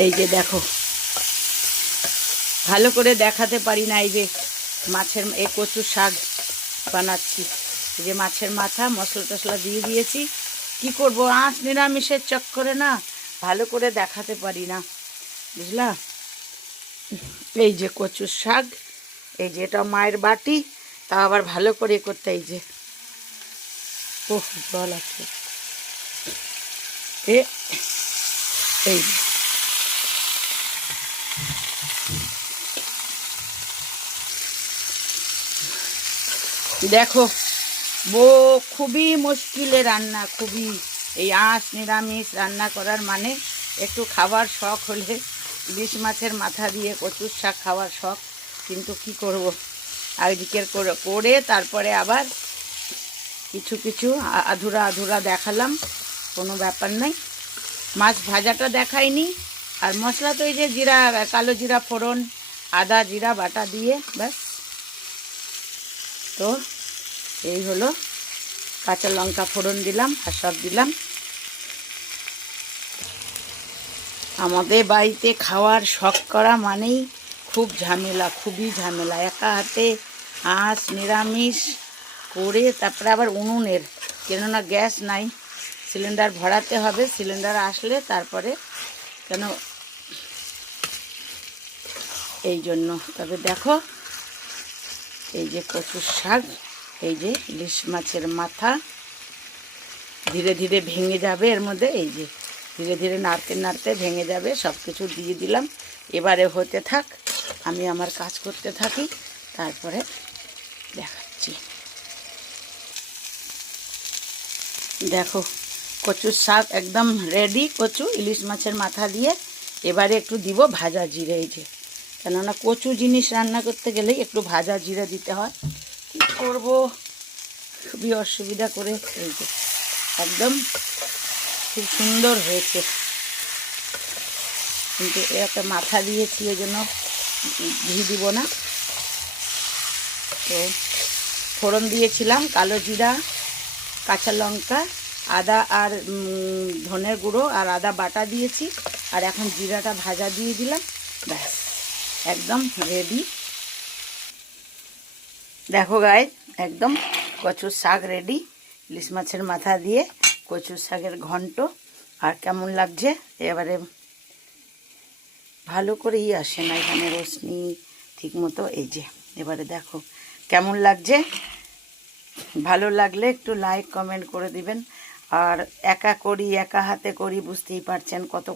এই যে দেখো, ভালো করে দেখাতে পারি না। এই যে মাছের এই কচুর শাক বানাচ্ছি। এই যে মাছের মাথা মশলা টশলা দিয়ে দিয়েছি। কি করব, আঁশ নিরামিষের চক্করে না ভালো করে দেখাতে পারি না, বুঝলা। এই যে কচুর শাক, এই যে এটা মায়ের বাটি, তা আবার ভালো করে করতে। এই যে ওহ জল আছে এই দেখো, বউ খুবই মুশকিলে রান্না, খুবই। এই আঁশ নিরামিষ রান্না করার মানে একটু খাবার শখ হলে ইলিশ মাছের মাথা দিয়ে কচুর শাক খাওয়ার শখ, কিন্তু কি করব, আজকের করে তারপরে আবার কিছু কিছু আধুরা আধুরা দেখালাম, কোনো ব্যাপার নাই। মাছ ভাজাটা দেখাইনি। আর মশলা তো এই যে জিরা, কালো জিরা ফোড়ন, আদা জিরা বাটা দিয়ে ব্যাস। তো এই হলো, কাঁচা লঙ্কা ফোড়ন দিলাম আর সব দিলাম। আমাদের বাড়িতে খাওয়ার শখ করা মানেই খুব ঝামেলা, খুবই ঝামেলা। একা হাতে আঁশ নিরামিষ করে তারপরে আবার উনুনের, কেননা গ্যাস নাই, সিলিন্ডার ভরাতে হবে। সিলিন্ডার আসলে তারপরে, কেন এই জন্য। তবে দেখো, এই যে কচুর শাক, এই যে ইলিশ মাছের মাথা ধীরে ধীরে ভেঙে যাবে এর মধ্যে। এই যে ধীরে ধীরে নাড়তে নাড়তে ভেঙে যাবে। সব কিছু দিয়ে দিলাম, এবারে হতে থাক, আমি আমার কাজ করতে থাকি, তারপরে দেখাচ্ছি। দেখো কচুর শাক একদম রেডি, কচু ইলিশ মাছের মাথা দিয়ে। এবারে একটু দিব ভাজা জিরে। এই যে, কেননা কচু জিনিস রান্না করতে গেলেই একটু ভাজা জিরে দিতে হয়। কী করবো, খুবই অসুবিধা করে। এই যে একদম খুব সুন্দর হয়েছে, কিন্তু একটা মাথা দিয়েছি ওই জন্য ঘি দিব না। তো ফোড়ন দিয়েছিলাম কালো জিরা, কাঁচা লঙ্কা, আদা আর ধনের গুঁড়ো আর আদা বাটা দিয়েছি। আর এখন জিরাটা ভাজা দিয়ে দিলাম, ব্যাস একদম রেডি। দেখো গাইস, একদম কচুর শাক রেডি, ইলিশ মাছের মাথা দিয়ে কচুর শাকের ঘন্ট। আর কেমন লাগছে, এবারে ভালো করেই আসে না এখানে রোশনি ঠিক মতো। এই যে এবারে দেখো কেমন লাগছে। ভালো লাগলে একটু লাইক কমেন্ট করে দিবেন। আর একা করি, একা হাতে করি, বুঝতেই পারছেন কত